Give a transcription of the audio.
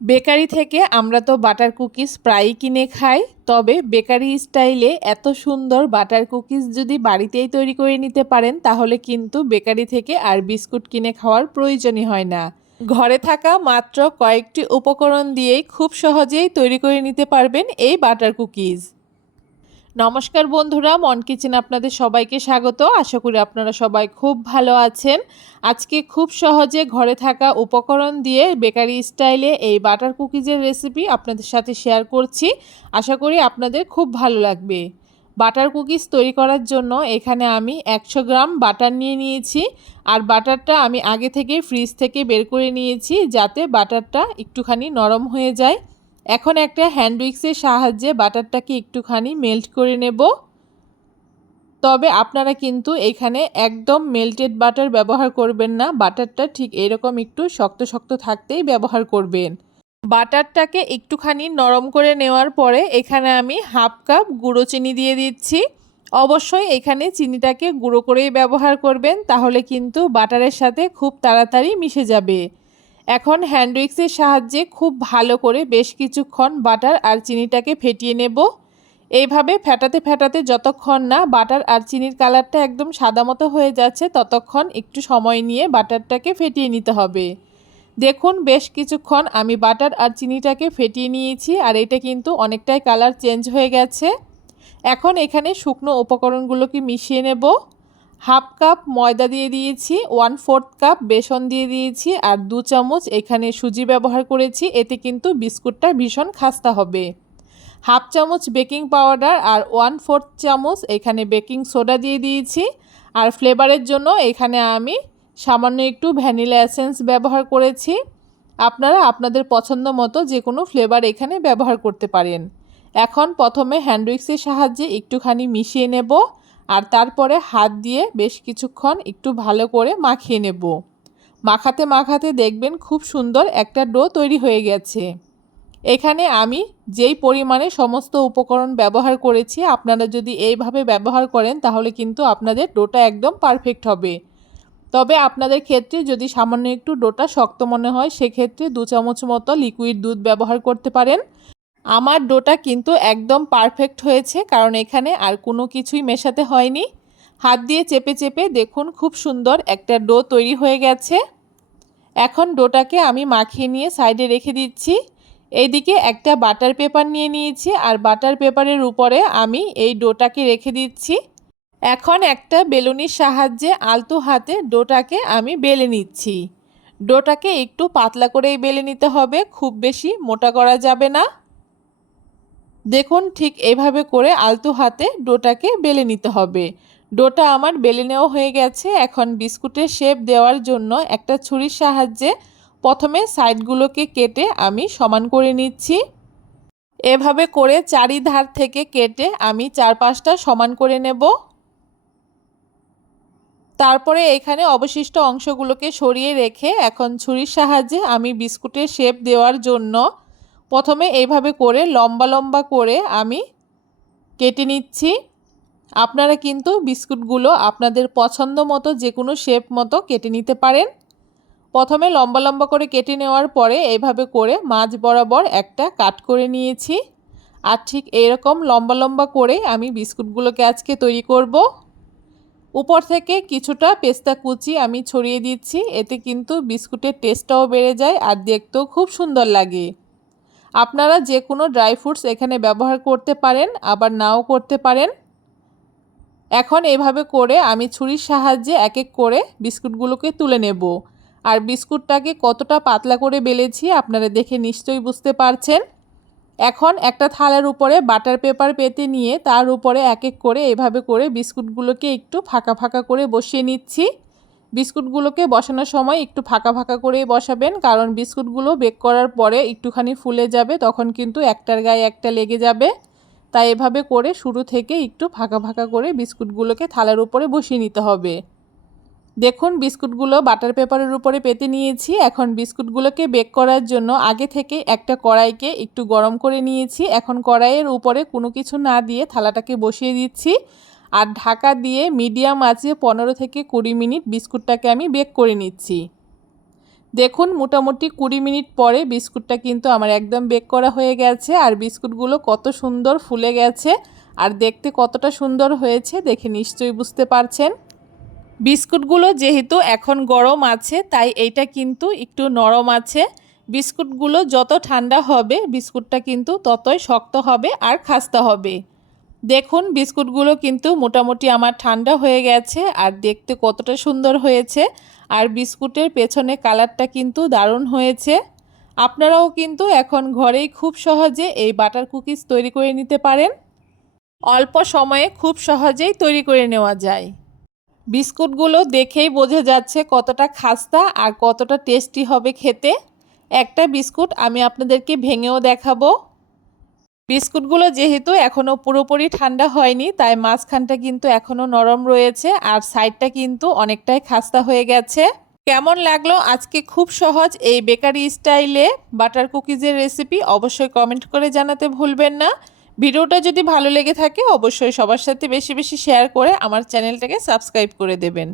Bakery থেকে আমরা তো বাটার কুকিজ প্রায়ই কিনে খাই, তবে বেকারি স্টাইলে এত সুন্দর বাটার কুকিজ যদি বাড়িতেই তৈরি করে নিতে পারেন তাহলে কিন্তু বেকারি থেকে আর বিস্কুট কিনে খাওয়ার প্রয়োজনই হয় না। ঘরে থাকা মাত্র কয়েকটি উপকরণ দিয়েই খুব সহজেই তৈরি করে নিতে পারবেন এই বাটার কুকিজ। নমস্কার বন্ধুরা, মন কিচেন আপনাদের সবাইকে স্বাগত। আশা করি আপনারা সবাই খুব ভালো আছেন। আজকে খুব সহজে ঘরে থাকা উপকরণ দিয়ে বেকারি স্টাইলে এই বাটার কুকিজের রেসিপি আপনাদের সাথে শেয়ার করছি। আশা করি আপনাদের খুব ভালো লাগবে। বাটার কুকিজ তৈরি করার জন্য এখানে আমি 100 গ্রাম বাটার নিয়ে নিয়েছি। আর বাটারটা আমি আগে থেকে ফ্রিজ থেকে বের করে নিয়েছি যাতে বাটারটা একটুখানি নরম হয়ে যায়। এখন একটা হ্যান্ড উইক্সের সাহায্যে বাটারটাকে একটুখানি মেল্ট করে নেব। তবে আপনারা কিন্তু এখানে একদম মেল্টেড বাটার ব্যবহার করবেন না, বাটারটা ঠিক এরকম একটু শক্ত শক্ত থাকতেই ব্যবহার করবেন। বাটারটাকে একটুখানি নরম করে নেওয়ার পরে এখানে আমি হাফ কাপ গুঁড়ো চিনি দিয়ে দিচ্ছি। অবশ্যই এখানে চিনিটাকে গুঁড়ো করেই ব্যবহার করবেন, তাহলে কিন্তু বাটারের সাথে খুব তাড়াতাড়ি মিশে যাবে। এখন হ্যান্ড উইক্সের সাহায্যে খুব ভালো করে বেশ কিছুক্ষণ বাটার আর চিনিটাকে ফেটিয়ে নেব। এইভাবে ফেটাতে ফেটাতে যতক্ষণ না বাটার আর চিনির কালারটা একদম সাদা মতো হয়ে যাচ্ছে ততক্ষণ একটু সময় নিয়ে বাটারটাকে ফেটিয়ে নিতে হবে। দেখুন বেশ কিছুক্ষণ আমি বাটার আর চিনিটাকে ফেটিয়ে নিয়েছি আর এটা কিন্তু অনেকটাই কালার চেঞ্জ হয়ে গেছে। এখন এখানে শুকনো উপকরণগুলোকে মিশিয়ে নেব। হাফ কাপ ময়দা দিয়ে দিয়েছি, 1/4 কাপ বেসন দিয়ে দিয়েছি আর 2 চামচ এখানে সুজি ব্যবহার করেছি। এতে কিন্তু বিস্কুটটা ভীষণ খাস্তা হবে। হাফ চামচ বেকিং পাউডার আর 1/4 চামচ এখানে বেকিং সোডা দিয়ে দিয়েছি। আর ফ্লেভারের জন্য এখানে আমি সামান্য একটু ভ্যানিলা এসেন্স ব্যবহার করেছি। আপনারা আপনাদের পছন্দ মতো যে কোনো ফ্লেভার এখানে ব্যবহার করতে পারেন। এখন প্রথমে হ্যান্ড উইক্সের সাহায্যে একটুখানি মিশিয়ে নেব আর তারপরে হাত দিয়ে বেশ কিছুক্ষণ একটু ভালো করে মাখিয়ে নেব। মাখাতে মাখাতে দেখবেন খুব সুন্দর একটা ডো তৈরি হয়ে গেছে। এখানে আমি যেই পরিমাণে সমস্ত উপকরণ ব্যবহার করেছি আপনারা যদি এইভাবে ব্যবহার করেন তাহলে কিন্তু আপনাদের ডোটা একদম পারফেক্ট হবে। তবে আপনাদের ক্ষেত্রে যদি সামান্য একটু ডোটা শক্ত মনে হয় সেক্ষেত্রে 2 চামচ মতো লিকুইড দুধ ব্যবহার করতে পারেন। আমার ডোটা কিন্তু একদম পারফেক্ট হয়েছে, কারণ এখানে আর কোনো কিছুই মেশাতে হয়নি। হাত দিয়ে চেপে চেপে দেখুন খুব সুন্দর একটা ডো তৈরি হয়ে গেছে। এখন ডোটাকে আমি মাখিয়ে নিয়ে সাইডে রেখে দিচ্ছি। এইদিকে একটা বাটার পেপার নিয়ে নিয়েছি আর বাটার পেপারের উপরে আমি এই ডোটাকে রেখে দিচ্ছি। এখন একটা বেলুনির সাহায্যে আলতো হাতে ডোটাকে আমি বেলে নিচ্ছি। ডোটাকে একটু পাতলা করেই বেলে নিতে হবে, খুব বেশি মোটা করা যাবে না। দেখুন ঠিক এইভাবে করে আলতো হাতে ডোটাকে বেলে নিতে হবে। ডোটা আমার বেলে নেওয়া হয়ে গেছে। এখন বিস্কুটের শেপ দেওয়ার জন্য একটা ছুরির সাহায্যে প্রথমে সাইডগুলোকে কেটে আমি সমান করে নিচ্ছি। এভাবে করে চারিধার থেকে কেটে আমি 4-5টা সমান করে নেব। তারপরে এখানে অবশিষ্ট অংশগুলোকে সরিয়ে রেখে এখন ছুরির সাহায্যে আমি বিস্কুটের শেপ দেওয়ার জন্য প্রথমে এইভাবে করে লম্বা লম্বা করে আমি কেটে নিচ্ছি। আপনারা কিন্তু বিস্কুটগুলো আপনাদের পছন্দ মতো যে কোনো শেপ মতো কেটে নিতে পারেন। প্রথমে লম্বা লম্বা করে কেটে নেওয়ার পরে এইভাবে করে মাঝ বরাবর একটা কাট করে নিয়েছি। আর ঠিক এরকম লম্বা লম্বা করে আমি বিস্কুটগুলোকে আজকে তৈরি করব। উপর থেকে কিছুটা পেস্তা কুচি আমি ছড়িয়ে দিচ্ছি, এতে কিন্তু বিস্কুটের টেস্টটাও বেড়ে যায় আর দেখতেও খুব সুন্দর লাগে। আপনারা যে কোনো ড্রাই ফ্রুটস এখানে ব্যবহার করতে পারেন, আবার নাও করতে পারেন। এখন এভাবে করে আমি ছুরির সাহায্যে এক এক করে বিস্কুটগুলোকে তুলে নেব। আর বিস্কুটটাকে কতটা পাতলা করে বেলেছি আপনারা দেখে নিশ্চয়ই বুঝতে পারছেন। এখন একটা থালার উপরে বাটার পেপার পেতে নিয়ে তার উপরে এক এক করে এভাবে করে বিস্কুটগুলোকে একটু ফাঁকা ফাঁকা করে বসিয়ে নিচ্ছি। বিস্কুটগুলোকে বসানোর সময় একটু ফাঁকা ফাঁকা করেই বসাবেন, কারণ বিস্কুটগুলো বেক করার পরে একটুখানি ফুলে যাবে, তখন কিন্তু একটার গায়ে একটা লেগে যাবে। তাই এভাবে করে শুরু থেকে একটু ফাঁকা ফাঁকা করে বিস্কুটগুলোকে থালার উপরে বসিয়ে নিতে হবে। দেখুন বিস্কুটগুলো বাটার পেপারের উপরে পেতে নিয়েছি। এখন বিস্কুটগুলোকে বেক করার জন্য আগে থেকে একটা কড়াইকে একটু গরম করে নিয়েছি। এখন কড়াইয়ের উপরে কোনো কিছু না দিয়ে থালাটাকে বসিয়ে দিচ্ছি আর ঢাকা দিয়ে মিডিয়াম আঁচে 15 থেকে 20 মিনিট বিস্কুটটাকে আমি বেক করে নিচ্ছি। দেখুন মোটামুটি 20 মিনিট পরে বিস্কুটটা কিন্তু আমার একদম বেক করা হয়ে গেছে। আর বিস্কুটগুলো কত সুন্দর ফুলে গেছে আর দেখতে কতটা সুন্দর হয়েছে দেখে নিশ্চয়ই বুঝতে পারছেন। বিস্কুটগুলো যেহেতু এখন গরম আছে তাই এইটা কিন্তু একটু নরম আছে। বিস্কুটগুলো যত ঠান্ডা হবে বিস্কুটটা কিন্তু ততই শক্ত হবে আর খাস্তা হবে। দেখুন বিস্কুটগুলো কিন্তু মোটামুটি আমার ঠান্ডা হয়ে গেছে আর দেখতে কতটা সুন্দর হয়েছে। আর বিস্কুটের পেছনে কালারটা কিন্তু দারুণ হয়েছে। আপনারাও কিন্তু এখন ঘরেই খুব সহজে এই বাটার কুকিজ তৈরি করে নিতে পারেন। অল্প সময়ে খুব সহজেই তৈরি করে নেওয়া যায়। বিস্কুটগুলো দেখেই বোঝা যাচ্ছে কতটা খাস্তা আর কতটা টেস্টি হবে খেতে। একটা বিস্কুট আমি আপনাদেরকে ভেঙেও দেখাবো। বিস্কুটগুলো যেহেতু এখনও পুরোপুরি ঠান্ডা হয়নি তাই মাঝখানটা কিন্তু এখনও নরম রয়েছে আর সাইডটা কিন্তু অনেকটাই খাস্তা হয়ে গেছে। কেমন লাগলো আজকে খুব সহজ এই বেকারি স্টাইলে বাটার কুকিজের রেসিপি অবশ্যই কমেন্ট করে জানাতে ভুলবেন না। ভিডিওটা যদি ভালো লেগে থাকে অবশ্যই সবার সাথে বেশি বেশি শেয়ার করে আমার চ্যানেলটাকে সাবস্ক্রাইব করে দেবেন।